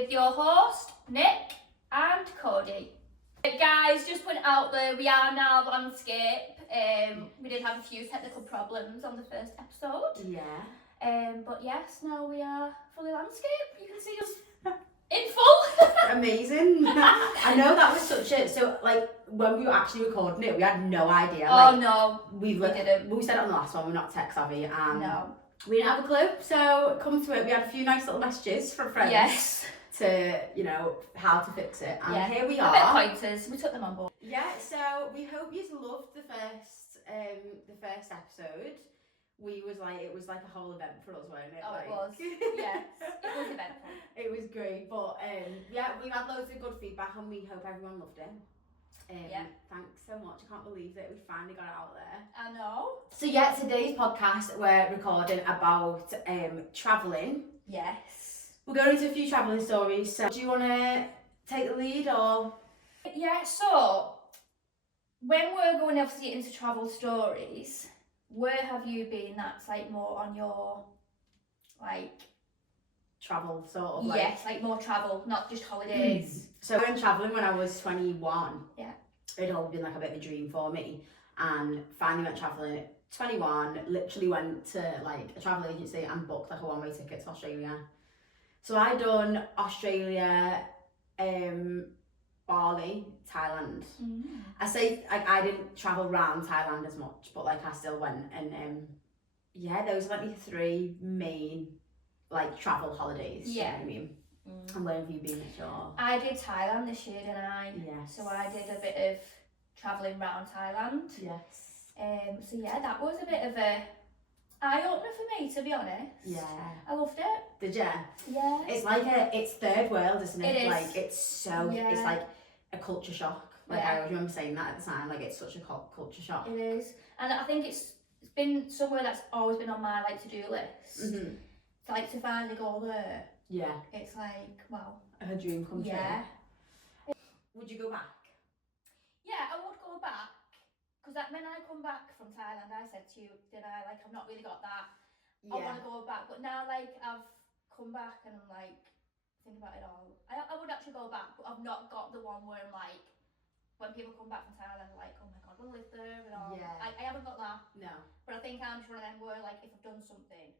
with your host, Nick and Cody. Guys, just put it out there, we are now landscape. We did have a few technical problems on the first episode. Yeah. But yes, now we are fully landscape. You can see us in full. Amazing. I know that was such a, so like when we were actually recording it, we had no idea. Oh like, no, we didn't. We said it on the last one, we're not tech savvy. No. We didn't have a clue, so come to it. We had a few nice little messages from friends. Yes. To, you know, how to fix it. And here we are. A bit of pointers, we took them on board. Yeah, so we hope you loved the first episode. It was like a whole event for us, wasn't it? Oh, like... it was. Yes, it was eventful. It was great, but yeah, we've had loads of good feedback and we hope everyone loved it. Thanks so much. I can't believe that we finally got it out there. I know. So yeah, today's podcast we're recording about travelling. Yes. We're going into a few travelling stories. So do you want to take the lead or? Yeah. So when we're going obviously into travel stories, where have you been? That's like more on your like travel sort of like. Yes, like more travel, not just holidays. So I went travelling when I was 21. Yeah. It'd all been like a bit of a dream for me, and finally went travelling at 21. Literally went to like a travel agency and booked like a one-way ticket to Australia. So I done Australia, Bali, Thailand. I say like I didn't travel around Thailand as much, but like I still went, and yeah, those are like the three main like travel holidays. Yeah. You know what I mean? And where have you been this year? I did Thailand this year, didn't I? Yes. So I did a bit of travelling around Thailand. Yes. So yeah, that was a bit of a eye-opener for me, to be honest. Yeah. I loved it. Did you? Yeah. It's third world, isn't it? It is. Like it's so, it's like a culture shock. Like Yeah. I always remember saying that at the time, like it's such a culture shock. It is. And I think it's been somewhere that's always been on my like to-do list. Like to finally go there. Yeah. It's like, wow. A dream come true. Yeah. Would you go back? Yeah, I would go back. Because when I come back from Thailand, I said to you, did I, like, I've not really got that. Yeah. I want to go back. But now, like, I've come back and I'm like, think about it all. I would actually go back, but I've not got the one where I'm like, when people come back from Thailand, like, oh my God, we'll live there and all. Yeah. I haven't got that. No. But I think I'm just one of them where, like, if I've done something,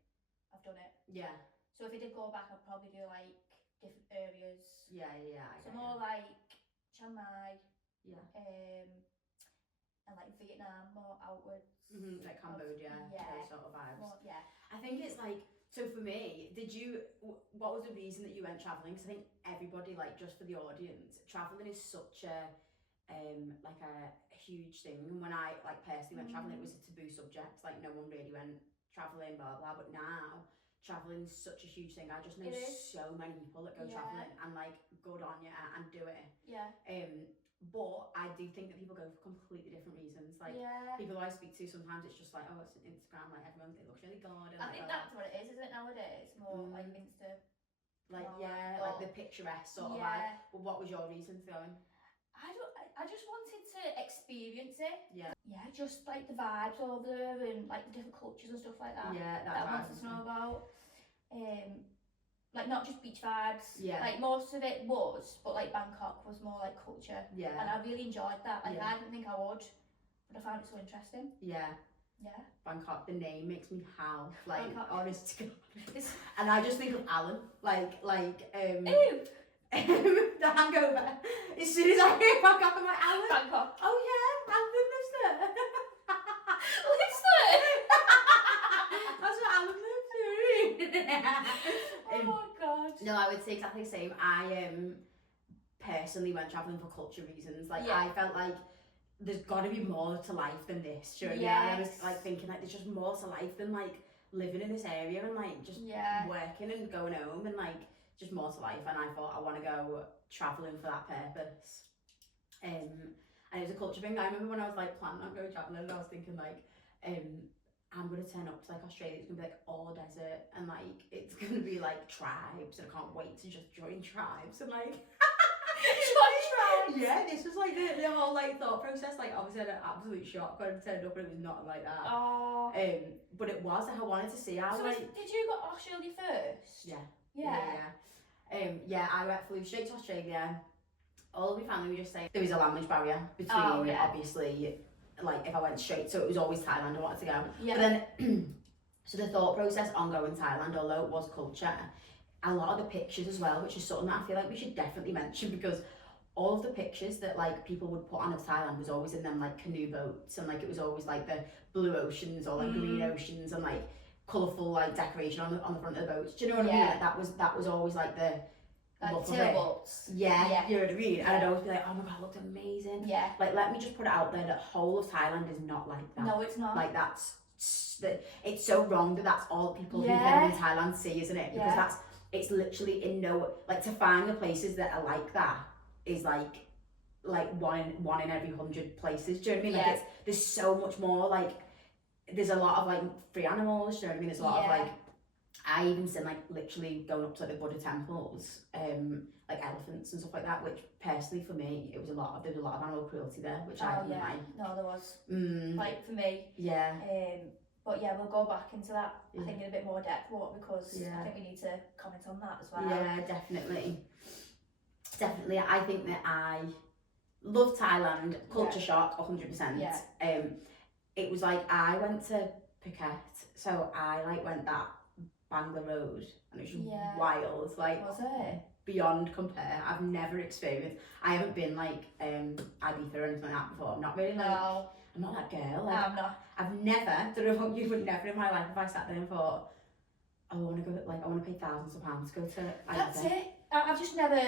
I've done it. Yeah. So if I did go back, I'd probably do, like, different areas. Yeah. So more like Chiang Mai. Yeah. And like Vietnam, more outwards. Like Cambodia, those sort of vibes. More, yeah. I think it's like, so for me, what was the reason that you went travelling? Because I think everybody, like just for the audience, travelling is such a, like a huge thing. And when I like personally went travelling, it was a taboo subject. Like no one really went travelling, blah, blah. But now, travelling is such a huge thing. I just know so many people that go travelling and like good on you and do it. Yeah. But I do think that people go for completely different reasons. Like people I speak to, sometimes it's just like, oh, it's an Instagram, like everyone, it looks really good. And I think that's what it is, isn't it, nowadays? More like Insta. Like like the picturesque sort of vibe. But what was your reason for going? I just wanted to experience it. Yeah. Yeah, just like the vibes over there and like the different cultures and stuff like that. Yeah, that I wanted to know about. Like not just beach vibes. Yeah. Like most of it was, but like Bangkok was more like culture. Yeah. And I really enjoyed that. Like I didn't think I would, but I found it so interesting. Yeah. Yeah. Bangkok, the name makes me howl. Like honest to God. It's... And I just think of Alan. Like Ew. The Hangover. As soon as I hear Bangkok, I'm like, Alan. Bangkok. Oh yeah, Alan lives there. Lives there? That's what Alan lives there. Oh my God. No, I would say exactly the same. I personally went travelling for culture reasons. Like I felt like there's got to be more to life than this. Sure. Yeah. I was like thinking like there's just more to life than like living in this area and like just working and going home and like just more to life. And I thought I want to go travelling for that purpose. And it was a culture thing. I remember when I was like planning on going travelling, and I was thinking like I'm going to turn up to like Australia, it's going to be like all desert and like it's going to be like tribes and I can't wait to just join tribes and like Join tribes? Yeah, this was like the whole like thought process. Like obviously I had an absolute shock when I turned up and it was not like that. Oh. But it was like I wanted to see how so like... did you go to Australia first? Yeah. Yeah. Yeah, flew straight to Australia. All of my family were just saying there was a language barrier between, obviously, like if I went straight, so it was always Thailand I wanted to go. Yeah. But then, so the thought process on going to Thailand, although it was culture, a lot of the pictures as well, which is something that I feel like we should definitely mention, because all of the pictures that like people would put on of Thailand was always in them like canoe boats, and like it was always like the blue oceans or like green oceans and like colourful like decoration on the front of the boats. Do you know what I mean? Like, that was always like the like sailboats. Yeah, you know what I mean? And I'd always be like, oh my god, it looked amazing. Yeah. Like, let me just put it out there that whole of Thailand is not like that. No, it's not. Like, it's so wrong that that's all people who live in Thailand see, isn't it? Because it's literally in no, like, to find the places that are like that is like one in every 100 places. Do you know what I mean? Like, there's so much more, like, there's a lot of like free animals, do you know what I mean? There's a lot of like, I even seen like literally going up to like the Buddha temples, like elephants and stuff like that, which personally for me, there was a lot of animal cruelty there, which I didn't like. No, there was. Like for me. Yeah. But yeah, we'll go back into that, I think, in a bit more depth, because I think we need to comment on that as well. Yeah, definitely. Definitely. I think that I love Thailand, culture shock, 100%. Yeah. It was like, I went to Phuket, so I like went that Bangla Road, and it was wild, like, was it? Beyond compare. I've never experienced, I haven't been like Ibiza or anything like that before. I'm not really like, I'm not that girl. Like, I'm not. I've never, don't know what you would never in my life if I sat there and thought, oh, I want to go, like, I want to pay thousands of pounds to go to Ibiza. That's it. I've just never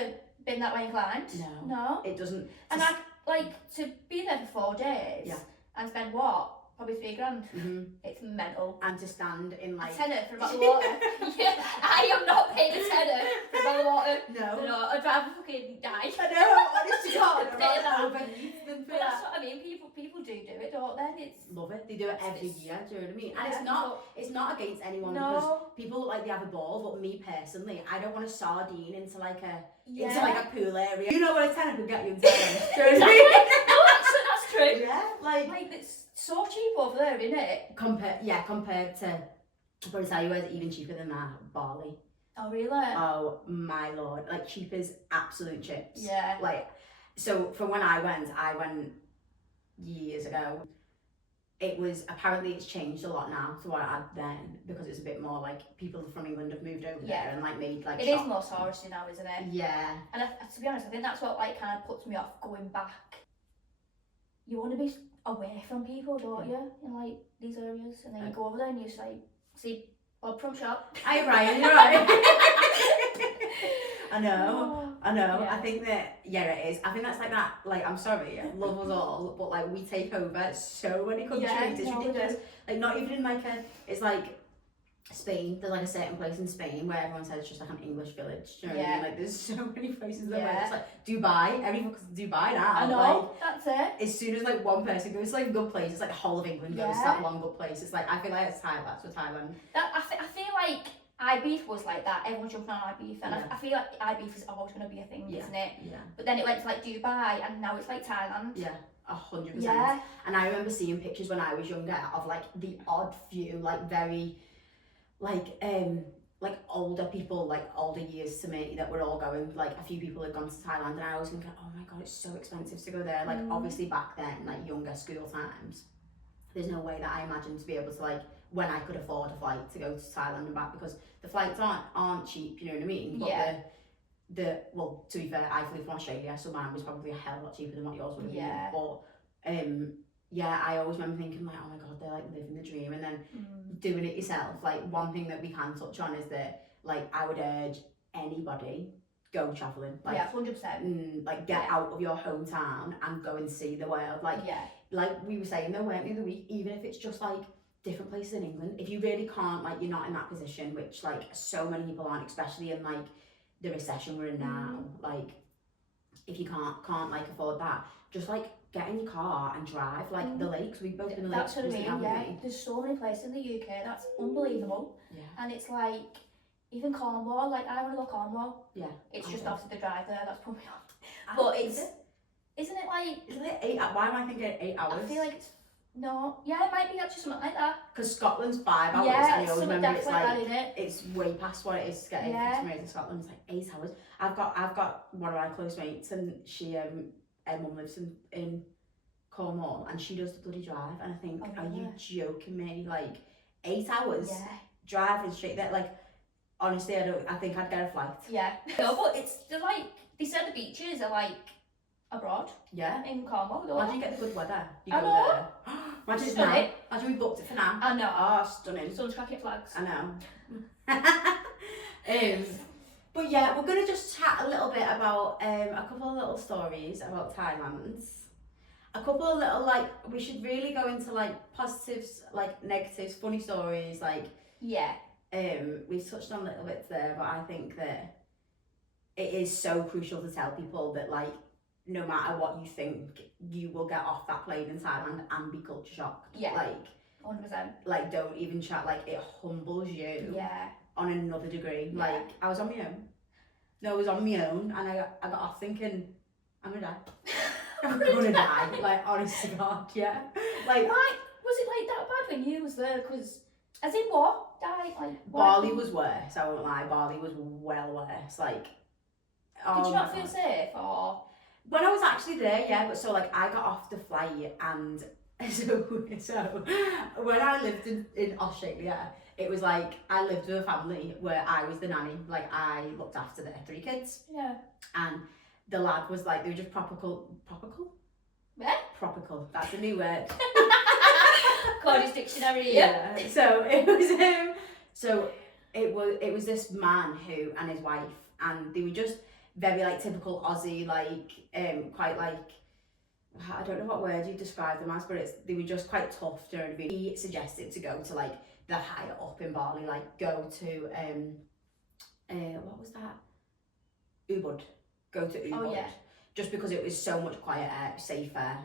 been that way inclined. No. It doesn't. And I, like, to be there for 4 days and spend what? Probably $3,000. It's mental. And to stand in like a tenner for a bottle of water. I am not paying a tenner for a bottle of water. No, I'd rather fucking die. I know, honestly, God, but that's what I mean. People do it, don't they? It's love it. They do it every year. Do you know what I mean? And it's not against anyone, because people look like they have a ball. But me personally, I don't want a sardine into like a pool area. You know what a tenner could get you into? No, that's true. Yeah, like it's so cheap over there, isn't it? Compared to, I'll probably tell you where's even cheaper than that, Bali. Oh really? Oh my lord, like cheap as absolute chips. Yeah. Like, so from when I went years ago. It was, apparently it's changed a lot now to what I had then, because it's a bit more like people from England have moved over there and like made like it shops. Is more touristy now, isn't it? Yeah. And to be honest, I think that's what like kind of puts me off going back. You want to be away from people, don't you? In like these areas, and then you go over there and you just like see Bob from shop. Hi Brian, you're right. I know. Yeah. I think that it is. I think that's like that. Like, I'm sorry, love us all, but like we take over so many countries. It's ridiculous. Like, not even in like it's like Spain. There's like a certain place in Spain where everyone says it's just like an English village. Do you know what I mean? Like, there's so many places there where it's like Dubai. Everyone goes to Dubai now. I know. Like, that's it. As soon as like one person goes to like a good place, it's like the whole of England goes to that one good place. It's like, I feel like it's Thailand. That's for Thailand. I feel like Ibiza was like that. Everyone jumping on Ibiza, and I feel like Ibiza is always going to be a thing, isn't it? Yeah. But then it went to like Dubai, and now it's like Thailand. Yeah, 100%. Yeah. And I remember seeing pictures when I was younger of like the odd few, like very, like older people, like older years to me, that were all going. Like a few people had gone to Thailand, and I was thinking, oh my god, it's so expensive to go there. Like obviously back then, like younger school times, there's no way that I imagined to be able to like, when I could afford a flight to go to Thailand and back, because the flights aren't cheap, you know what I mean? But well, to be fair, I flew from Australia, so mine was probably a hell of a lot cheaper than what yours would have been. But I always remember thinking like, oh my god, they're like living the dream, and then doing it yourself. Like, one thing that we can touch on is that, like, I would urge anybody, go travelling. Like, 100%. Like, get out of your hometown and go and see the world. Like, like we were saying though, weren't we, the other week, even if it's just like different places in England, if you really can't, like, you're not in that position, which like so many people aren't, especially in like the recession we're in now, like if you can't like afford that, just like get in your car and drive, like the lakes. We've both been in the lakes. That's what I mean, There's so many places in the UK that's unbelievable. And it's like, even Cornwall, like I want to go Cornwall. It's just obviously the drive there that's put me off. But isn't it like, isn't it 8? Why am I thinking 8 hours? I feel like it's No. Yeah, it might be actually something like that. Because Scotland's 5 hours, Yeah, and I it's always something remember it's definitely like, that, innit? it's way past what it is to get Yeah. from to Scotland. It's like 8 hours. I've got one of my close mates, and she her mum lives in Cornwall, and she does the bloody drive, and I think, Oh, are you really? joking me? Like 8 hours Yeah. driving straight there. Like, honestly, I think I'd get a flight. Yeah. No, but they're like, they said the beaches are like abroad Yeah. in Cornwall though. Imagine you get the good weather. You I go know. there. Imagine it's Stunning. now. Imagine we booked it for now. I know. Oh, stunning. Sun's cracking flags. I know. But yeah, we're gonna just chat a little bit about a couple of little stories about Thailand. A couple of little, like, we should really go into like positives, like negatives, funny stories, like Yeah. we've touched on little bits there, but I think that it is so crucial to tell people that, like, no matter what you think, you will get off that plane in Thailand and be culture shocked. Yeah. Like, 100%. like, don't even chat. Like, it humbles you. Yeah. On another degree. Yeah. Like, I was on my own. No, I was on my own, and I got off thinking, I'm gonna die. I'm gonna die. Like, honest to God, yeah. Like, Why was it like that bad when you was there? Because, as in what? Died? Like, Bali was worse, I won't lie. Bali was well worse. Like, did you not feel safe, or? When I was actually there, yeah, but so, like, I got off the flight, and so when I lived in Australia, it was like, I lived with a family where I was the nanny. Like, I looked after their 3 kids. Yeah. And the lad was like, they were just propical. Yeah? Propical, that's a new word. Cody's dictionary, yeah. So it was this man who, and his wife, and they were just very, like, typical Aussie, like, quite, like, I don't know what word you describe them as, but they were just quite tough during the He suggested to go to, like, the higher up in Bali, like, go to what was that? Ubud. Go to Ubud. Oh, yeah. Just because it was so much quieter, safer,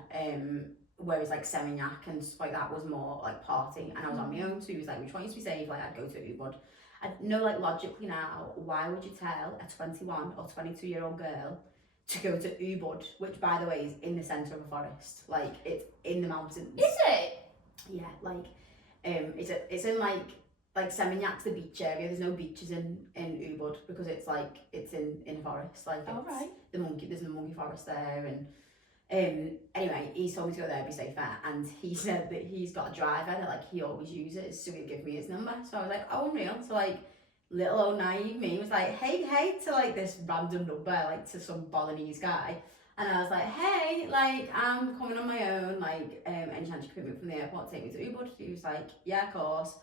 whereas, like, Seminyak and stuff like that was more like party, and I was on my own, so he was like, which one used to be safe? Like, I'd go to Ubud. I know, like, logically now, why would you tell a 21 or 22-year-old girl to go to Ubud, which, by the way, is in the centre of a forest? Like, it's in the mountains. Is it? Yeah, like, it's in like Seminyak's the beach area. There's no beaches in Ubud because it's in a forest. Like, it's right. there's a monkey forest there, and anyway, he told me to go there, be safer, and he said that he's got a driver that, like, he always uses, so he'd give me his number. So I was like, oh, unreal. So, like, little old naive me was like, hey to, like, this random number, like, to some Balinese guy. And I was like, hey, like, I'm coming on my own, like, any chance you could pick me up from the airport, take me to Ubud? He was like, yeah, of course.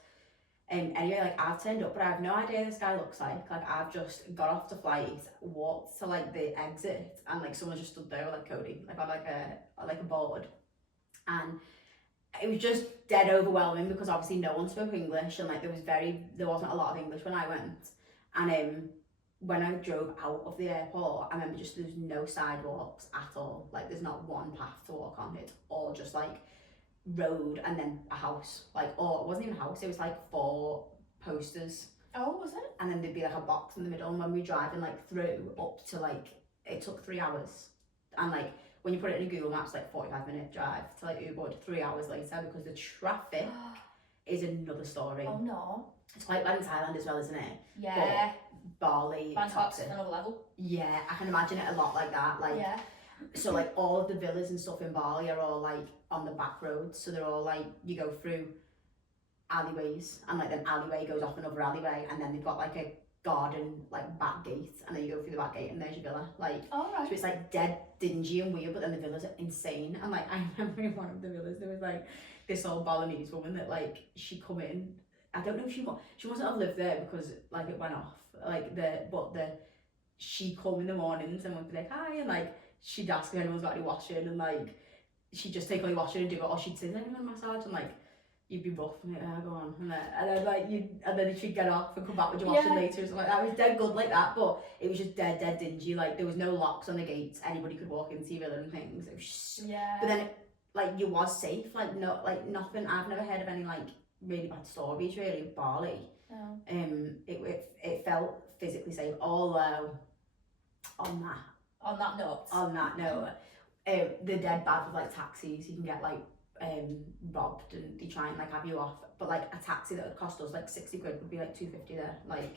Anyway, like, I've turned up, but I have no idea this guy looks like. Like, I've just got off the flight, walked to, like, the exit, and, like, someone just stood there with, like, Cody, like, on, like, a board. And it was just dead overwhelming because obviously no one spoke English, and, like, there wasn't a lot of English when I went. And when I drove out of the airport, I remember just there's no sidewalks at all. Like, there's not one path to walk on. It's all just, like, road and then a house. Like, or it wasn't even a house, it was like 4 posters. Oh, was it? And then there'd be, like, a box in the middle, and when we were driving, like, through up to, like, it took 3 hours. And, like, when you put it in a Google Maps, like, 45-minute drive to, like, Ubud 3 hours later, because the traffic is another story. Oh, no. It's quite bad in Thailand as well, isn't it? Yeah. But Bali, Bangkok's another level. Yeah, I can imagine it a lot like that. Like, yeah. So, like, all of the villas and stuff in Bali are all, like, on the back roads, so they're all, like, you go through alleyways, and, like, an alleyway goes off another alleyway, and then they've got, like, a garden, like, back gate, and then you go through the back gate and there's your villa. Like, oh, right. So it's, like, dead dingy and weird, but then the villas are insane. And, like, I remember in one of the villas there was, like, this old Balinese woman that, like, she come in, I don't know if she mustn't have lived there because, like, it went off, like, she come in the mornings and would be like, hi, and, like, she'd ask if anyone's got any washing, and, like, she'd just take all your washing and do it, or she'd say, is anyone massage? And, like, you'd be rough, and, like, go on, and then, like, and then she'd get off and come back with your washing later, and stuff like that. It was dead good like that, but it was just dead dingy. Like, there was no locks on the gates, anybody could walk into your villa and things. It was just, but then, like, you was safe, like, no, like, nothing. I've never heard of any, like, really bad stories, really, of Bali. No. It felt physically safe, although, on that note, the dead bad with, like, taxis, you can get, like, robbed and they try and like have you off. But like a taxi that would cost us like 60 quid would be like 250 there. Like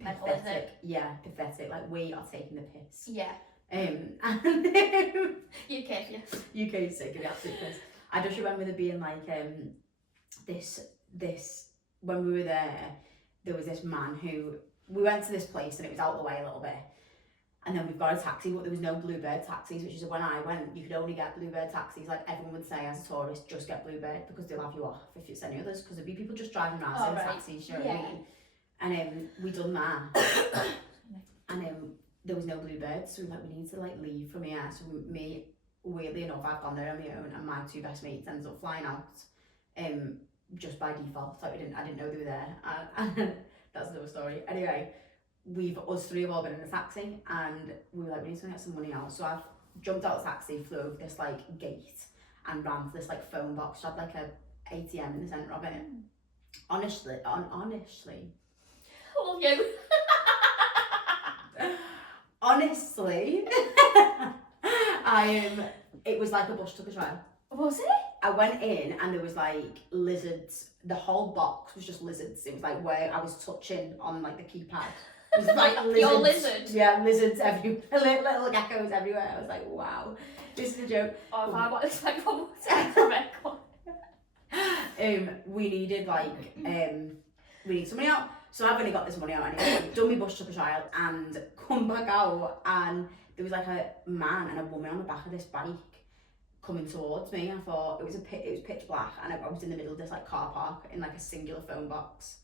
Mental, isn't pathetic. it? Yeah, pathetic. Like we are taking the piss. Yeah. And UK, yeah. UK is taking the absolute piss. I just remember there being like this when we were there was this man who we went to this place and it was out of the way a little bit. And then we've got a taxi, but there was no Bluebird taxis, which is when I went, you could only get Bluebird taxis. Like everyone would say as a tourist, just get Bluebird because they'll have you off if it's any others. Because there'd be people just driving around saying taxis, you know what I mean? And we done that. And there was no Bluebird, so we were like, we need to like leave from here. So me, weirdly enough, I've gone there on my own, and my two best mates ended up flying out. Just by default, like I didn't know they were there. And that's another story. Anyway. Us three have all been in a taxi and we were like, we need to get some money out. So I've jumped out of the taxi, flew over this like gate and ran to this like phone box. It had like a ATM in the centre of it. Honestly. I love you. Honestly, it was like a bush took a trial. Was it? I went in and there was like lizards. The whole box was just lizards. It was like where I was touching on like the keypad. It was like lizards. Your lizard? Yeah, lizards everywhere. Little geckos everywhere. I was like, wow, this is a joke. Oh, if I want this like one more time for record. We needed like we need some money out. So I've only got this money out anyway. Done my bush took a trial and come back out and there was like a man and a woman on the back of this bike coming towards me. I thought it was pitch black and I was in the middle of this like car park in like a singular phone box.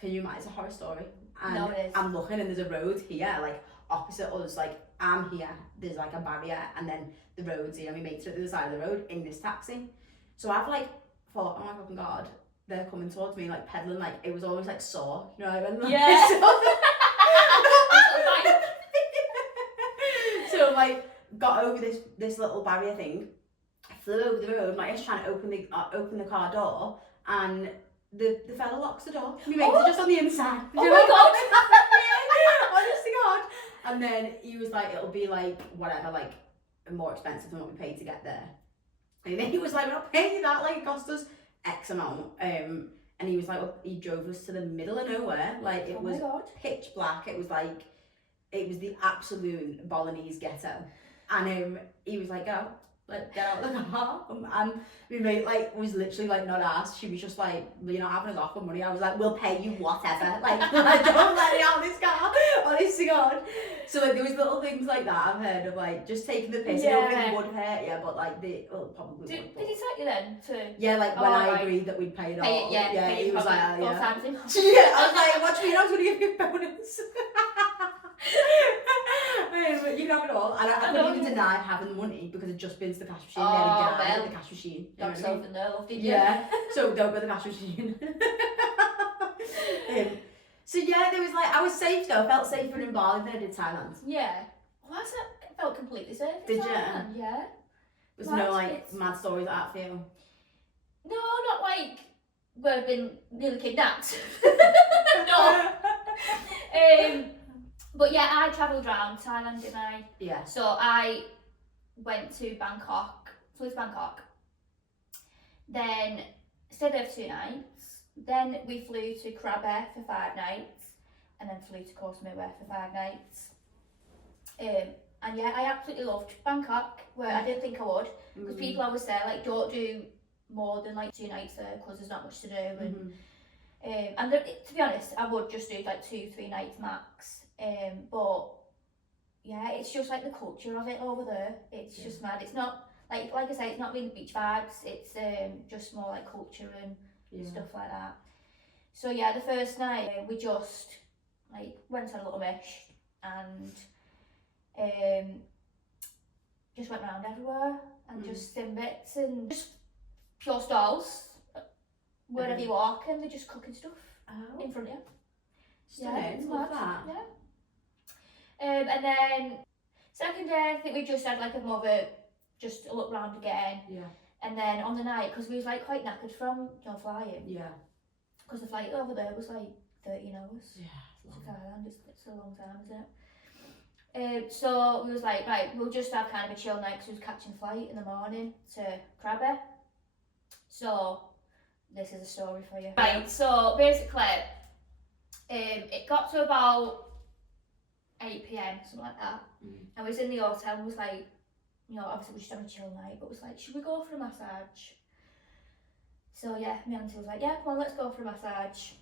Can you imagine? It's a horror story. And no, it is. I'm looking and there's a road here, like opposite us, like I'm here, there's like a barrier and then the road's here and my mates are at the other side of the road in this taxi. So I've like thought, oh my fucking god, they're coming towards me, like peddling, like it was always like Saw, you know what I mean? Yeah. So like got over this little barrier thing, I flew over the road, like I was trying to open the car door and the fella locks the door. My mates are just on the inside. Oh my god! Honest to God. And then he was like, it'll be like whatever, like more expensive than what we paid to get there. And then he was like, we're not paying you that, like it cost us X amount. And he was like, well, he drove us to the middle of nowhere. Like it was pitch black. It was the absolute Bolognese ghetto. And he was like, go. Like get out of the car and my mate like was literally like not asked. She was just like, you're not having us off for money. I was like, we'll pay you whatever. Like don't let me out of this car. Honest to God. So like there was little things like that I've heard of like just taking the piss. Yeah. I don't think it would hurt you, but like probably Did would. he take you then to? Yeah, like when I agreed that we'd pay it all. Pay he was like, yeah. yeah. Times in. Yeah, I was like, what do you mean I was going to give you a bonus? But you can have it all. And I couldn't even deny having the money because I'd just been to the cash machine. Oh, Nearly died at the cash machine. Got yourself in there, love, didn't you? Yeah, so don't go to the cash machine. So yeah, there was like, I was safe though. I felt safer in Bali than I did Thailand. Yeah. Well, I felt completely safe. Did you? Yeah. Was there no like mad stories like that for you? No, not like where I've been nearly kidnapped. No. But yeah, I travelled around Thailand, didn't I? Yeah. So I went to Bangkok, flew to Bangkok, then stayed there for 2 nights, then we flew to Krabi for 5 nights, and then flew to Koh Samui for 5 nights. And yeah, I absolutely loved Bangkok, where I didn't think I would, because people always say like don't do more than like 2 nights there because there's not much to do. And to be honest, I would just do like 2-3 nights max. But yeah, it's just like the culture of it over there. It's just mad. It's not like I say, it's not really the beach vibes. It's just more like culture and stuff like that. So yeah, the first night we just like went on a little mish and just went around everywhere and just sim bits and just pure stalls wherever you walk and they're just cooking stuff in front of you. It's love that. Yeah. And then second day, I think we just had like just a look round again. Yeah. And then on the night, because we was like quite knackered from flying. Yeah. Because the flight over there was like 13 hours. Yeah. To Thailand, it's a long time, isn't it? So we was like, right, we'll just have kind of a chill night because we was catching flight in the morning to Krabi. So, this is a story for you. Right, so basically, it got to about 8 p.m, something like that. I was in the hotel and was like, you know, obviously we just having a chill night, but was like, should we go for a massage? So yeah, my auntie was like, yeah, come on, let's go for a massage.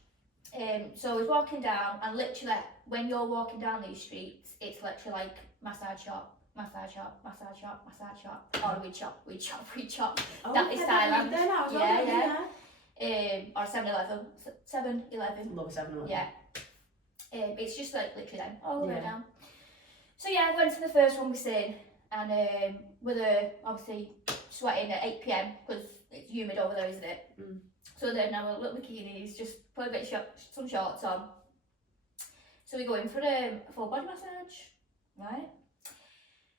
So I was walking down, and literally, when you're walking down these streets, it's literally like massage shop, massage shop, massage shop, massage shop, or weed shop, weed shop, weed shop. Oh, That is Thailand. Yeah. Or 7-Eleven, 7-Eleven. Love 7-Eleven. Yeah. It's just like literally them, all the way Yeah. down. So yeah, I went to the first one we seen, and with obviously sweating at 8 p.m, because it's humid over there, isn't it? So then now little bikinis, just put a bit of some shorts on. So we go in for a full body massage, right?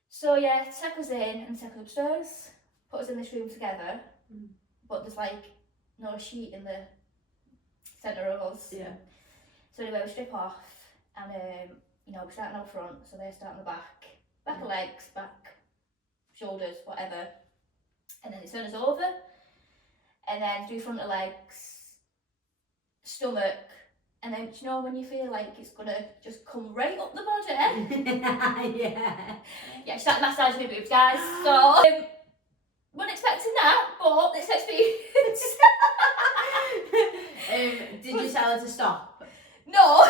So yeah, take us in and take us upstairs, put us in this room together, but there's like no sheet in the centre of us. Yeah. So anyway, we strip off, and you know, we're starting out front, so they start on the back of legs, back, shoulders, whatever, and then they turn us over, and then do front of legs, stomach, and then, you know, when you feel like it's gonna just come right up the body. Yeah, she started massaging my boobs, guys. So wasn't expecting that, but this experience. Did you tell her to stop? No.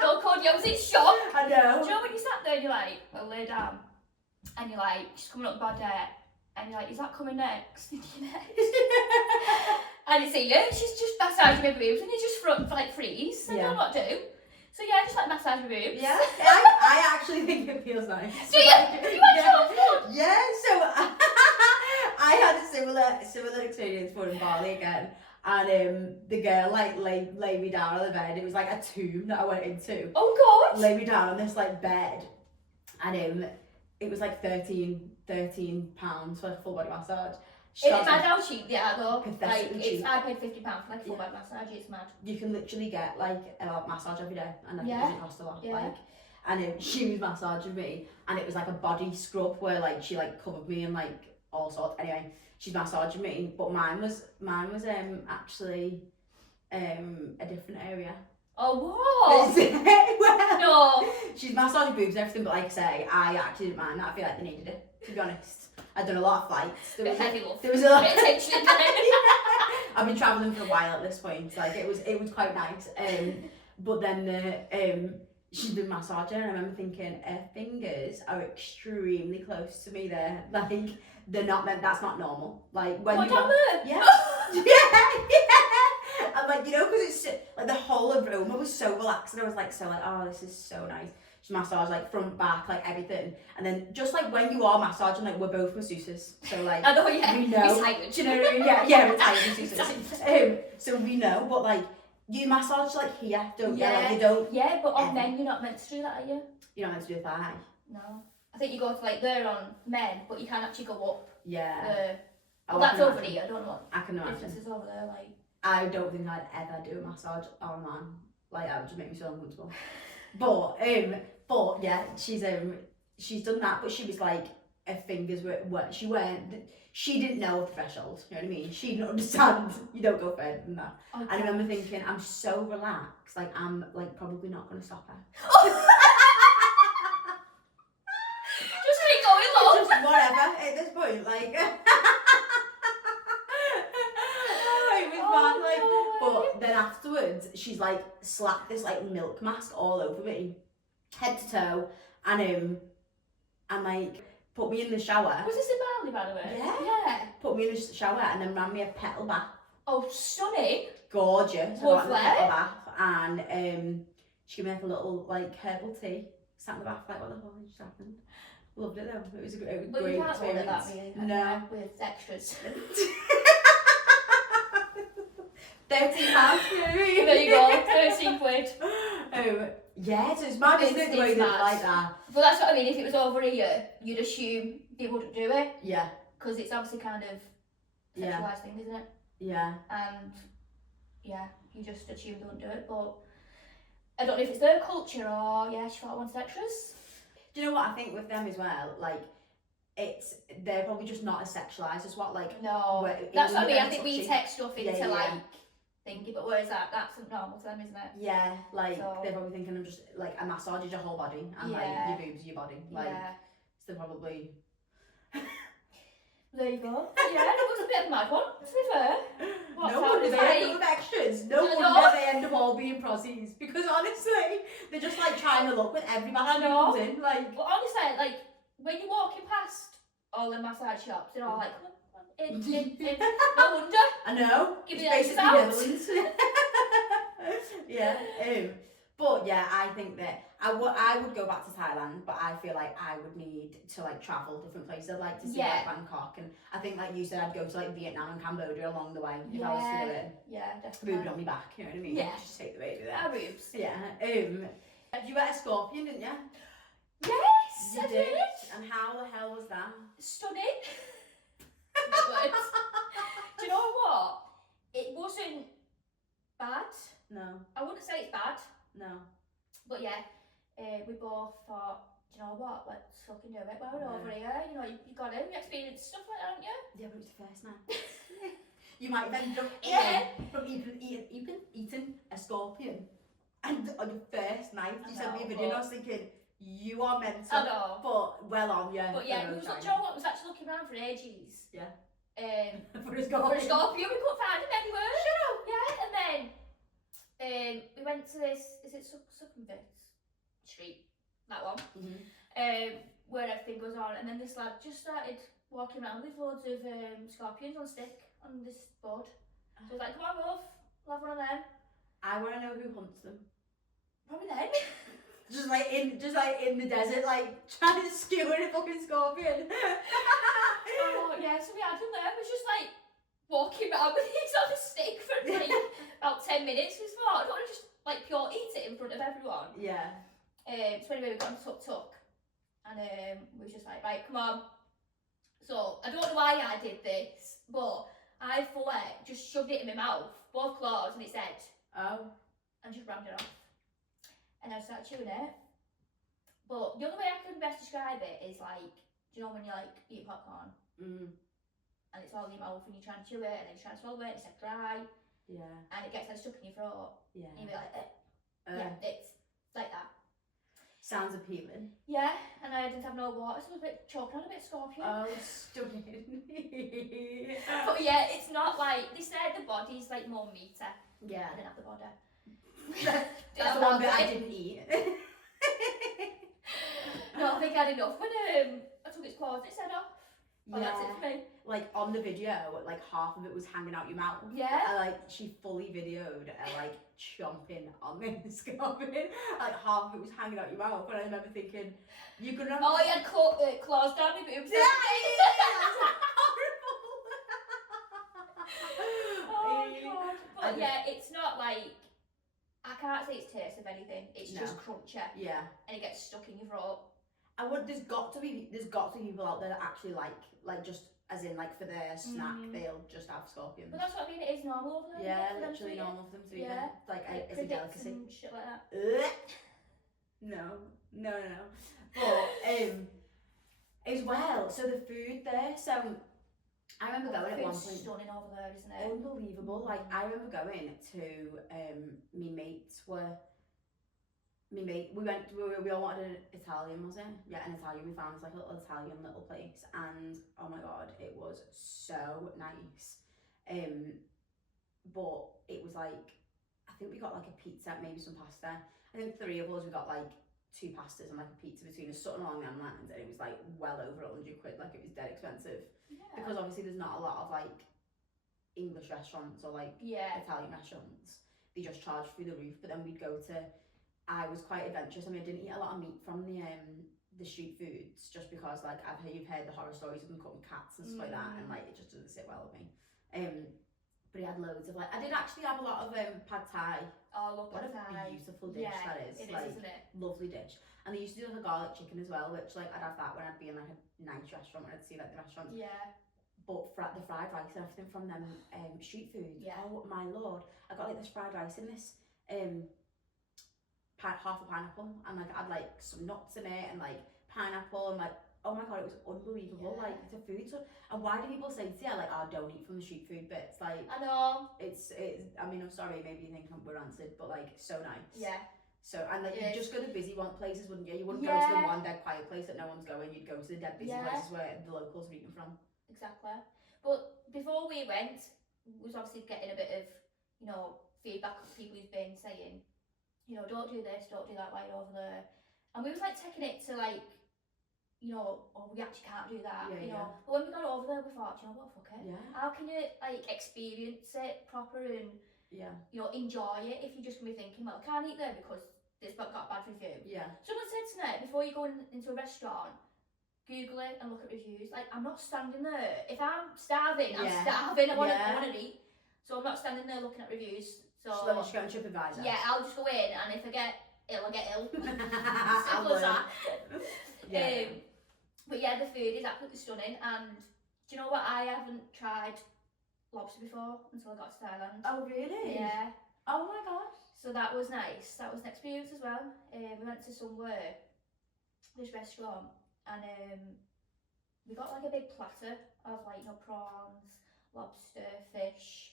Well, Cody, I was in shock. I know. Do you know when you sat there and you're like, well, lay down, and you're like, she's coming up the body, and you're like, is that coming next? And it's here, she's just massaging my boobs, and you just like freeze. I don't know what to do. So yeah, just like massage my boobs. Yeah, I actually think it feels nice. Do you? You actually fun? Yeah, so I had a similar experience for in Bali again. And the girl like lay me down on the bed. It was like a tomb that I went into. Oh god! Lay me down on this like bed, and it was like £13 for like a full body massage. It's mad how cheap they are though. Like cheap. I paid £50 for like a full body massage. It's mad. You can literally get like a massage every day, and like, it doesn't cost a lot. Yeah. Like, and she was massaging me, and it was like a body scrub where like she like covered me in like all sorts. Anyway, she's massaging me, but mine was actually a different area. Oh what? Well, No. she's massaging boobs and everything, but like I say, I actually didn't mind that. I feel like they needed it, to be honest. I'd done a lot of flights. There was a lot of attention. I've been travelling for a while at this point. Like it was quite nice. But then she's been massaging, and I remember thinking her fingers are extremely close to me there. Like they're not meant. That's not normal. Like when what you down there? yeah. Yeah. I'm like, you know, because it's like the whole aroma was so relaxed, and I was like, oh, this is so nice. She massaged like front, back, like everything, and then just like when you are massaging, like we're both masseuses, so like I know, yeah. we know. Do you know what I mean? Yeah, we're tired masseuses. So we know, but like you massage like here, don't you? Like, you don't. Yeah, but on men, you're not meant to do that, are you? You're not meant to do a thigh. No, I think you go to like there on men, but you can't actually go up. Yeah. Well, that's over here. I don't know what I can imagine. difference is over there. Like, I don't think I'd ever do a massage on a man. Like that would just make me so uncomfortable. But yeah, she's done that, but she was like, her fingers she didn't know the threshold, you know what I mean? She didn't understand, you don't go further than that. Okay. I remember thinking, I'm so relaxed, like I'm like probably not going to stop her. Just keep going on. Just whatever, at this point, like. But then afterwards, she's like slapped this like milk mask all over me, head to toe, and like put me in the shower. Was this in Bali, by the way? Yeah. Put me in the shower and then ran me a petal bath. Oh, stunning! Gorgeous. Lovely. I got a petal bath, and she gave me like a little like herbal tea. Sat in the bath like, what the hell just happened? Loved it though. It was a great But you can't experience. order that really. No. With extras. £13. There you go, 13 quid. Yeah, so it's mad, isn't it, the way they like that? But that's what I mean, if it was over here, you'd assume they wouldn't do it. Yeah. Because it's obviously kind of sexualised thing, isn't it? Yeah. And yeah, you just assume they wouldn't do it, but I don't know if it's their culture or, yeah, she thought I wanted extras. Do you know what I think with them as well? Like, they're probably just not as sexualised as what like. No, where- that's what I when mean. I they're think we touchy. take stuff into Yeah, yeah. like thinking, but whereas that's normal to them, isn't it? Yeah, like So- they're probably thinking of just like a massage is your whole body and Yeah. like your boobs are your body. Like Yeah. so they're probably. There you go. Yeah, it was a bit of a mad one, to be fair. What No sound wonder is they like- end up with extras. No I wonder know. they end up all being prosies. Because honestly, they're just like trying to look with every I massage who know. comes in. Like, But honestly, like when you're walking past all the massage shops, they're all like, come on, in. No wonder. I know. Give It's me basically extras. Netherlands. Yeah. But yeah, I think that I would go back to Thailand, but I feel like I would need to like travel different places. I'd like to see Yeah. like Bangkok, and I think like you said, I'd go to like Vietnam and Cambodia along the way if I was to do it. Yeah, definitely. Boobed on me back, you know what I mean? Yeah. Just take the baby there. Our boobs. Yeah. You were a scorpion, didn't you? Yes, You I did. did. And how the hell was that? Stunning. Good words. Do you know what? It wasn't bad. No, I wouldn't say it's bad, no. but yeah, we both thought, do you know what? Let's fucking do it. While we're Yeah. over here, you know, you got to experience stuff like that, haven't you? Yeah, but it was the first night. You might then jump in Yeah. from eating a scorpion. And on your first night, you sent me a know, video and I but- was thinking, you are mental. I know. But well on, yeah. But yeah, for we those was, do you times. know what? We was actually looking around for ages. Yeah. For For a a scorpion. scorpion, we couldn't find him anywhere. Yeah, and then we went to this, is it Succumbit Street? That one. Where everything goes on, and then this lad just started walking around with loads of scorpions on a stick on this board. So I was like, come on, love, we'll have one of them. I want to know who hunts them. Probably then. Just like in the desert, like trying to skewer a fucking scorpion. Oh yeah, so we had him there. We was just like walking around with these on a stick for like about 10 minutes. We thought, I don't want to just like pure eat it in front of everyone. Yeah. So anyway, we got on tuk-tuk, and we was just like, right, come on. So I don't know why I did this, but I fully just shoved it in my mouth, both claws, and it said, Oh. and just rammed it off. And I started chewing it. But the only way I can best describe it is like, do you know when you like eat popcorn and it's all in your mouth and you try and chew it and then you try and swallow it and it's like dry Yeah. and it gets like stuck in your throat Yeah. and you'll be like, yeah, it's like that. Sounds appealing. Yeah, and I didn't have no water, so I was a bit choking on a bit of scorpion. Oh, stunning. But yeah, it's not like, they said the body's like more meaty. Yeah. I didn't have the body. That's the one bit I didn't eat. No, I think I had enough when I took its claws, its head off. Oh, that's it for me. Like on the video, like half of it was hanging out your mouth. Yeah. And like she fully videoed like chomping on the scorpion. Like half of it was hanging out your mouth. And I remember thinking, you're gonna have Oh, he had claws down my boobs. Yeah, that's Oh horrible. god. But yeah, it's not like, I can't say it's taste of anything. It's No. just crunchy Yeah. and it gets stuck in your throat. There's got to be people out there that actually like just as in like for their snack they'll just have scorpions. But that's what I mean, it is normal over there. Yeah, for them to literally eat it. normal for them to eat Yeah. it. Like it's a crickets delicacy. and shit like that. Ugh. No. But as well, so the food there, so I remember going at one Food's point. stunning over there, isn't it? Unbelievable. Like I remember going to we all wanted an Italian, was it? Yeah, an Italian. We found this like a little Italian little place, and oh my god, it was so nice. But it was like, I think we got like a pizza, maybe some pasta. I think 3 of us, we got like 2 pastas and like a pizza between us, something along them lines, and it was like well over 100 quid. Like it was dead expensive. Yeah. Because obviously there's not a lot of like English restaurants or like Yeah. Italian restaurants. They just charge through the roof. But then we'd go to, I was quite adventurous. I mean, I didn't eat a lot of meat from the street foods just because like you've heard the horror stories of them cutting cats and stuff like that, and like it just doesn't sit well with me. But he had loads of like, I did actually have a lot of pad thai. Oh, look What at a that. beautiful dish Yeah, that is. it is, Like, isn't it? lovely dish. And they used to do like a garlic chicken as well, which like I'd have that when I'd be in like a nice restaurant, when I'd see like the restaurants. Yeah. But the fried rice and everything from them street foods. Yeah. Oh my lord! I got like this fried rice in this half a pineapple, and like I had like some nuts in it and like pineapple and like oh my god, it was unbelievable. Yeah. Like the food, and why do people say to you like, oh, don't eat from the street food bits? Like, I know. it's. I mean, I'm sorry, maybe you think we're answered, but like, so nice. Yeah. So, and like, you'd just go to busy places, wouldn't you? You wouldn't Yeah. go to the one dead quiet place that no one's going. You'd go to the dead busy Yeah. places where the locals are eating from. Exactly. But before we went, we was obviously getting a bit of, you know, feedback from people who've been saying, you know, don't do this, don't do that while you're over there. And we was like taking it to like, you know, oh, we actually can't do that, Yeah, you know. yeah. But when we got over there, we thought, you know what, fuck it. Yeah. How can you like experience it proper and, Yeah. you know, enjoy it if you're just gonna be thinking, well, I can't eat there because it's got a bad review. Yeah. Someone said to me, before you go into a restaurant, Google it and look at reviews. Like, I'm not standing there. If I'm starving, I'm starving. I want to eat. So I'm not standing there looking at reviews. So I'll just go on TripAdvisor. Yeah, I'll just go in, and if I get ill, I get ill. Simple as that. Yeah. But yeah, the food is absolutely stunning. And do you know what? I haven't tried lobster before until I got to Thailand. Oh really? Yeah. Oh my god. So that was nice. That was an experience as well. We went to this restaurant, and we got like a big platter of like, you know, prawns, lobster, fish,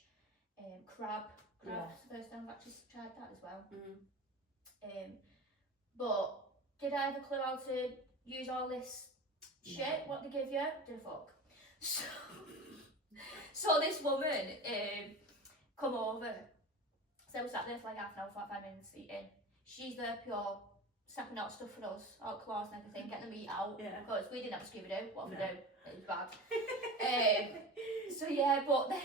crab. Yeah. It's the first time I've actually tried that as well. Mm. But did I have a clue how to use all this shit? No. What they give you? Did a fuck. So this woman come over. So we sat there for like half an hour, 45 minutes eating. She's there pure snapping out stuff for us, out claws and everything, getting the meat out. Yeah. Because we didn't have a Scooby-Doo. What we No. do? It was bad. So yeah, but then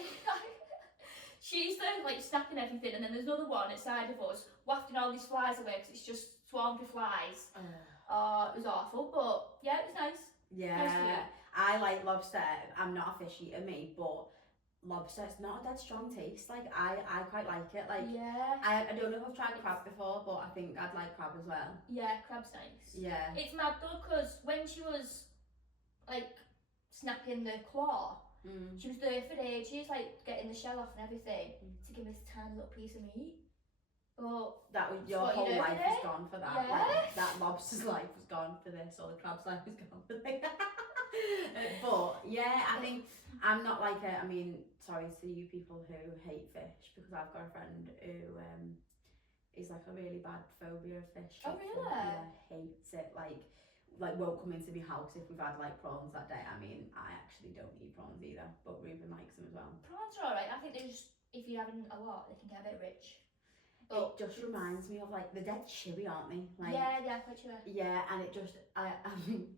she's there like snapping everything, and then there's another one outside of us wafting all these flies away because it's just swarmed with flies. Oh, it was awful, but yeah, it was nice. Yeah. Nice food. I like lobster. I'm not a fish eater, me, but lobster, it's not a dead strong taste. Like, I quite like it. Like, Yeah. I don't know if I've tried crab before, but I think I'd like crab as well. Yeah, crab's nice. Yeah. It's mad though, because when she was like snapping the claw, she was there for ages, like getting the shell off and everything to give us a tiny little piece of meat. But that was your what whole you do life with is it? gone for that. Yeah. Like, that lobster's life was gone for this, or the crab's life was gone for this. But yeah, I think I'm not like I mean, sorry to you people who hate fish, because I've got a friend who is like a really bad phobia of fish. Oh, Like, really? yeah, hates it. Like won't come into my house if we've had like prawns that day. I mean, I actually don't eat prawns either, but Ruben likes them as well. prawns are alright. I think they just, if you're having a lot, they can get a bit rich. But It just reminds me of like, they're dead chewy, aren't they? Like, yeah, they are quite chewy. yeah, and it just, I mean,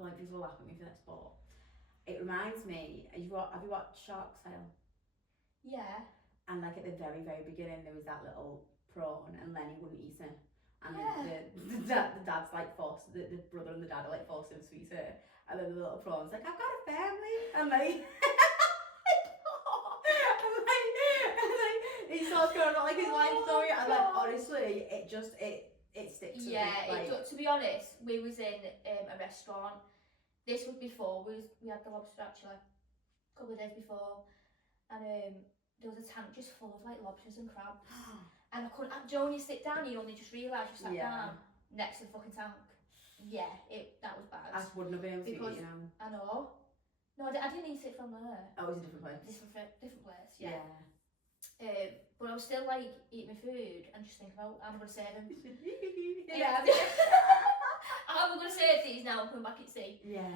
like, people laugh at me for this, but it reminds me, have you watched Shark's Tale? Yeah. And like at the very, very beginning, there was that little prawn, and Lenny wouldn't eat it. And Yeah. the dad's like forced, the brother and the dad are like forced him to eat it. And then the little prawn's like, I've got a family. And like, he starts going on like his life story, and like honestly, it sticks with me. Yeah, Like, to be honest, we was in a restaurant. This was before we had the lobster actually, a couple of days before, and there was a tank just full of like lobsters and crabs, and I couldn't. Joe, when you sit down, you only just realise you sat down next to the fucking tank. Yeah, that was bad. I wouldn't have been able to Because- eat, you know. I know. No, I didn't eat it from there. Oh, it was a different place. Different place. Yeah. But I was still like eating my food and just thinking, oh, I'm gonna save them. Yeah. I'm gonna save these now and put them back at sea. Yeah.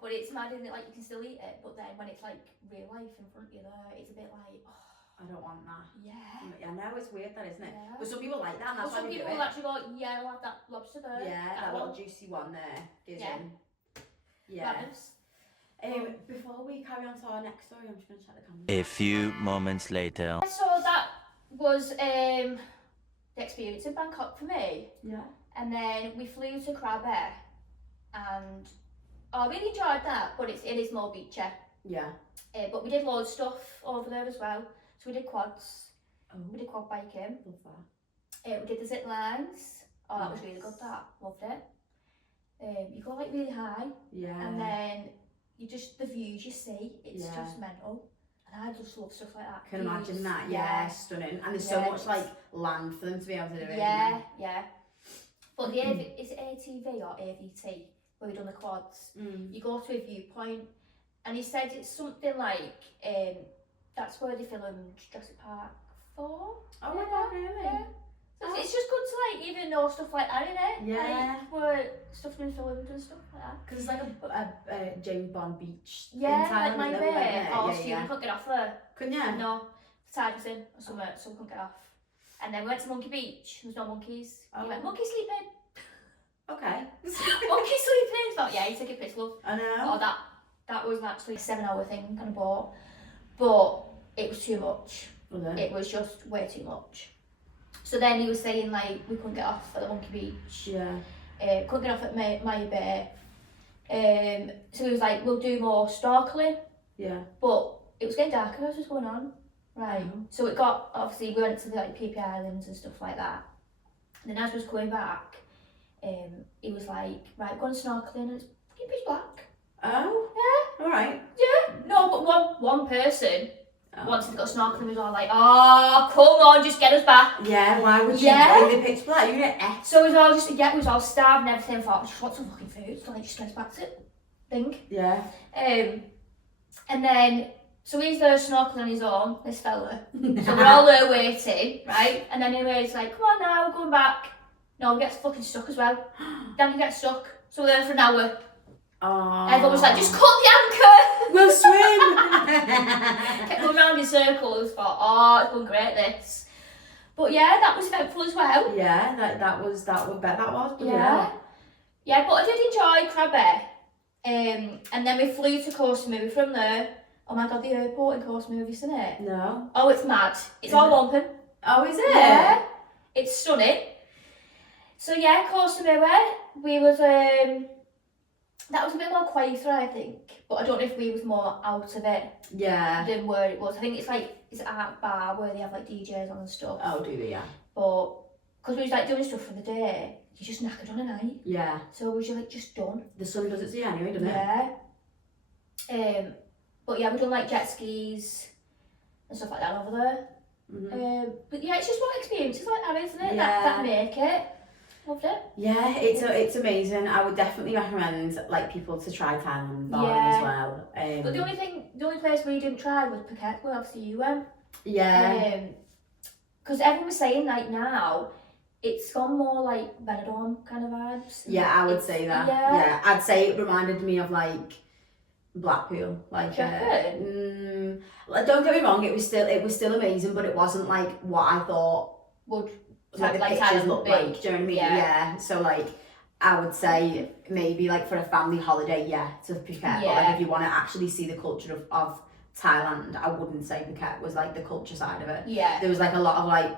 But it's mad, isn't it? Like, you can still eat it, but then when it's like real life in front of you there, it's a bit like, oh, I don't want that. yeah. I know, it's weird that, isn't it? Yeah. But some people like that, and Well, that's why some they do people it. will actually go, yeah, I'll have that lobster there. Yeah, that little juicy one there gives Yeah. in. Yeah. Rabbits. Before we carry on to our next story, I'm just going to check the camera. A few moments later. So that was the experience in Bangkok for me. Yeah. And then we flew to Krabi, and I really enjoyed that, but it is more beachy. Yeah. But we did loads of stuff over there as well. So we did quads, Oh, we did quad biking, love that. we did the zip lines. Oh, that was really Nice. good, that. Loved it. You go like really high, Yeah. and then the views you see, it's Yeah. just mental. And I just love stuff like that. Can imagine Views. that, yeah, stunning. And there's so Yeah, much like land for them to be able to do it. Yeah, yeah. But the is it ATV or AVT? where we done the quads. Mm. You go to a viewpoint, and he said it's something like that's where they filmed Jurassic Park 4. Oh my god, really? Yeah. So it's just good to like even know stuff like that, innit? Yeah. Like where stuff's been filmed and stuff like that. Because it's like a James Bond beach Yeah, in Thailand. like my isn't it? mate. Oh, Yeah, so yeah. you couldn't get off there. Couldn't you? No, tide was in or something, so we couldn't get off. And then we went to Monkey Beach. There was no monkeys. Oh. He went, monkey sleeping. Okay. Monkey sleeping. Thought, yeah, you take a piss, love. I know. Oh, that was actually a 7-hour thing on a boat, but it was too much. Was it? It was just way too much. So then he was saying like we couldn't get off at the Monkey Beach. Yeah. Couldn't get off at Maya Bay. So he was like, we'll do more snorkeling. Yeah. But it was getting darker as was going on. Right. Mhm. So it got, obviously we went to the like PP Islands and stuff like that. And then as we was coming back, he was like, right, we're going snorkeling and it's fucking pitch black. Oh. Yeah. Alright. Yeah. No, but one person wanted to go snorkeling was all like, oh, come on, just get us back. Yeah, why would you Yeah. in the pitch black? You're gonna F. So we was all starved and everything. I thought, I just want some fucking food. So like, just get us back to it. Thing. Yeah. And then, so he's there snorkeling on his own, this fella. So we're all there waiting, right? And then he's like, come on now, we're going back. No, we get fucking stuck as well. Then we get stuck. So we're there for an hour. Oh. Everyone was like, just cut the anchor. We'll swim. Kept going round in circles. Thought, oh, it's going great, this. But yeah, that was eventful as well. Yeah, that was. Yeah. Yeah, but I did enjoy Krabi. And then we flew to Koh Samui from there. Oh my god, the airport in Koh Samui, isn't it? No. Oh, it's mad. It's all open. Oh, is it? Yeah. It's stunning. So yeah, Koh Samui, we was that was a bit more quieter, I think. But I don't know if we was more out of it Yeah. than where it was. I think it's like it's an art bar where they have like DJs on and stuff. Oh, do they? Yeah. But because we was like doing stuff for the day, you just knackered on a night. Yeah. So we was like just done. The sun does it to you anyway, doesn't it? Yeah. But yeah, we done like jet skis and stuff like that over there. Mm-hmm. But yeah, it's just one experiences like that, isn't it? Yeah. That make it. Loved it. Yeah, it's amazing. I would definitely recommend like people to try Thailand and Bali Yeah. as well. But the only place we didn't try was Phuket, where obviously you went. Yeah. Because everyone was saying like now, it's gone more like Benidorm kind of vibes. Yeah, I would say that. Yeah. Yeah, I'd say it reminded me of like Blackpool. Like, Do you reckon? like, don't get me wrong, it was still amazing, but it wasn't like what I thought Would like the like pictures Thailand look would like. be. Do you know what I mean? Yeah. Yeah. So like, I would say maybe like for a family holiday, yeah, to Phuket. But Yeah. like if you want to actually see the culture of Thailand, I wouldn't say Phuket was like the culture side of it. Yeah. There was like a lot of like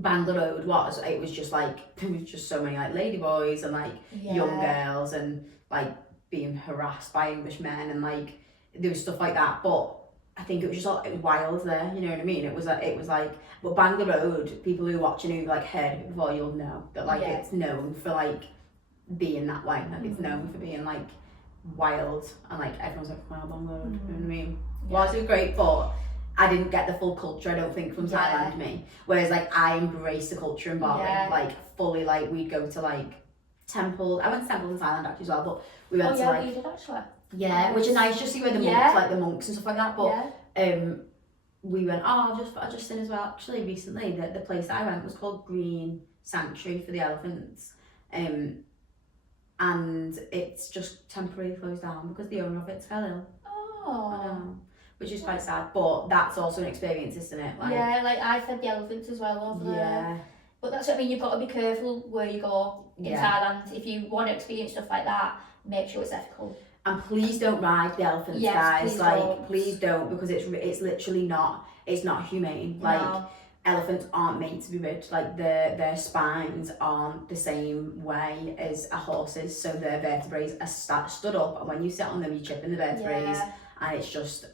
Bangla Road it was just like there was just so many like ladyboys and like young girls and like being harassed by English men and like there was stuff like that. But I think it was just all, it was wild there, you know what I mean? It was like, but Bangla Road, people who are watching who've like heard it before, you'll know that like Yeah. it's known for like being that way, like it's known for being like wild and like everyone's like, wow, Bangla Road, you know what I mean? Well, it was great, but I didn't get the full culture, I don't think, from Thailand, me. Whereas like I embraced the culture in Bali, like fully, like we'd go to like temples. I went to temples in Thailand actually as well, but we went to like we did actually. yeah, which are nice just see where the monks, like the monks and stuff like that. But we went, I just seen as well actually recently that the place that I went was called Green Sanctuary for the elephants. And it's just temporarily closed down because the owner of it fell ill. Oh. I know, which is quite sad, but that's also an experience, isn't it? Like, yeah, like I fed the elephants as well over there. But that's what I mean, you've got to be careful where you go in Thailand. If you want to experience stuff like that, make sure it's ethical. And please don't ride the elephants, guys. Please don't, because it's literally not. It's not humane. Like elephants aren't made to be ridden. Like their spines aren't the same way as a horse's. So their vertebrae are stood up, and when you sit on them, you're chipping the vertebrae. And it's just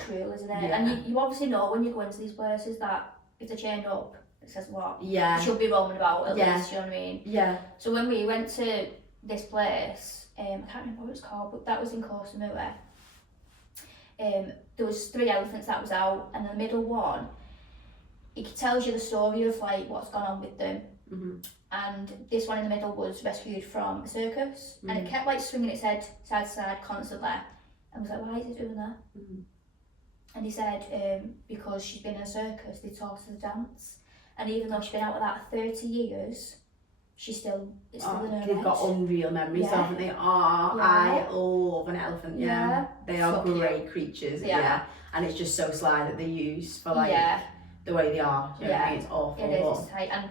cruel, isn't it? Yeah. And you obviously know when you go into these places that if they're chained up, it says what? Yeah. You should be roaming about at least, you know what I mean? Yeah. So when we went to this place, I can't remember what it's called, but that was in Koh Samui. There was 3 elephants that was out, and the middle one, it tells you the story of like what's gone on with them. and this one in the middle was rescued from a circus, and it kept like swinging its head side to side constantly. And was like, why is it doing that? And he said, because she's been in a circus, they taught her to dance, and even though she's been out of that 30 years, it's still in her They've head. got unreal memories, haven't they? I love an elephant. Yeah, they are great creatures. Yeah. And it's just so sly that they use for like the way they are. You know what I mean? It's awful. It is. It's tight. And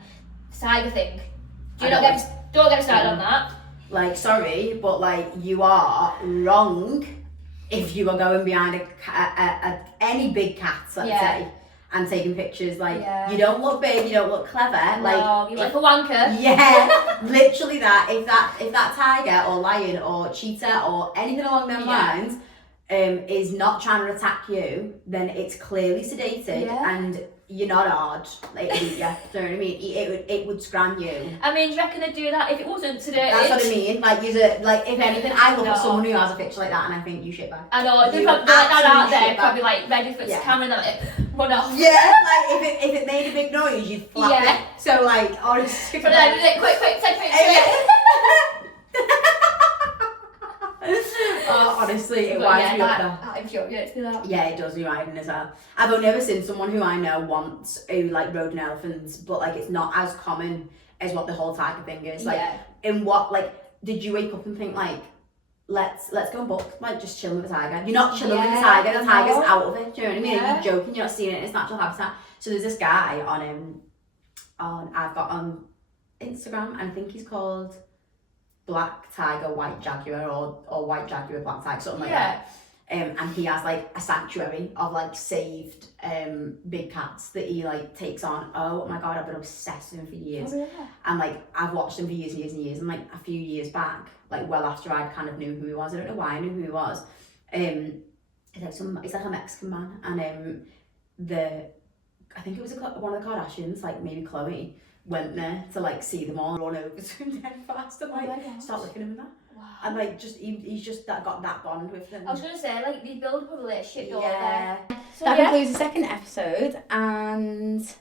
tiger thing. Don't get me started on that. Like, sorry, but like you are wrong if you are going behind any big cats, let's say, and taking pictures. Like, you don't look big, you don't look clever. No, you look like a wanker. Yeah, literally that. If that tiger or lion or cheetah or anything along those lines is not trying to attack you, then it's clearly sedated and you're not hard. Like, you know what I mean? It would scram you. I mean, do you reckon they'd do that if it wasn't sedated? That's what I mean. Like, if anything, I look at someone who has a picture like that and I think you shit bag. I know, they're probably like that out there, probably like ready for its camera and they're like, run off. Yeah, like if it made a big noise, you'd flap it. So like, honestly. But then, quick, take a picture. Honestly, it winds me up there. I'm sure it's do that. Yeah, it does me riding as well. I've only ever seen someone who I know once who like rode an elephant, but like it's not as common as what the whole tiger thing is. Like, in what, like, did you wake up and think like, let's go and book, like, just chilling with the tiger? You're not chilling with the tiger's out of it. Do you know what I mean? You're joking. You're not seeing it in its natural habitat. So there's this guy I've got on Instagram, and I think he's called Black Tiger White Jaguar or White Jaguar Black Tiger, something like that. And he has like a sanctuary of like saved big cats that he like takes on. Oh my god, I've been obsessed with him for years. And like I've watched him for years and years and years, and like a few years back, like well after I kind of knew who he was, I don't know why I knew who he was. He's like a Mexican man, and I think it was one of the Kardashians, like maybe Chloe, went there to like see them all, run over to him dead fast and like start licking him and that. Wow. And like he's just got that bond with them. I was gonna say, like, they build up a relationship, don't they? So that concludes the second episode, and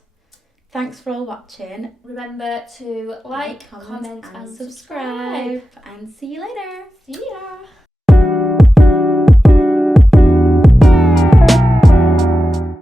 thanks for all watching. Remember to like, comment and subscribe. And see you later. See ya.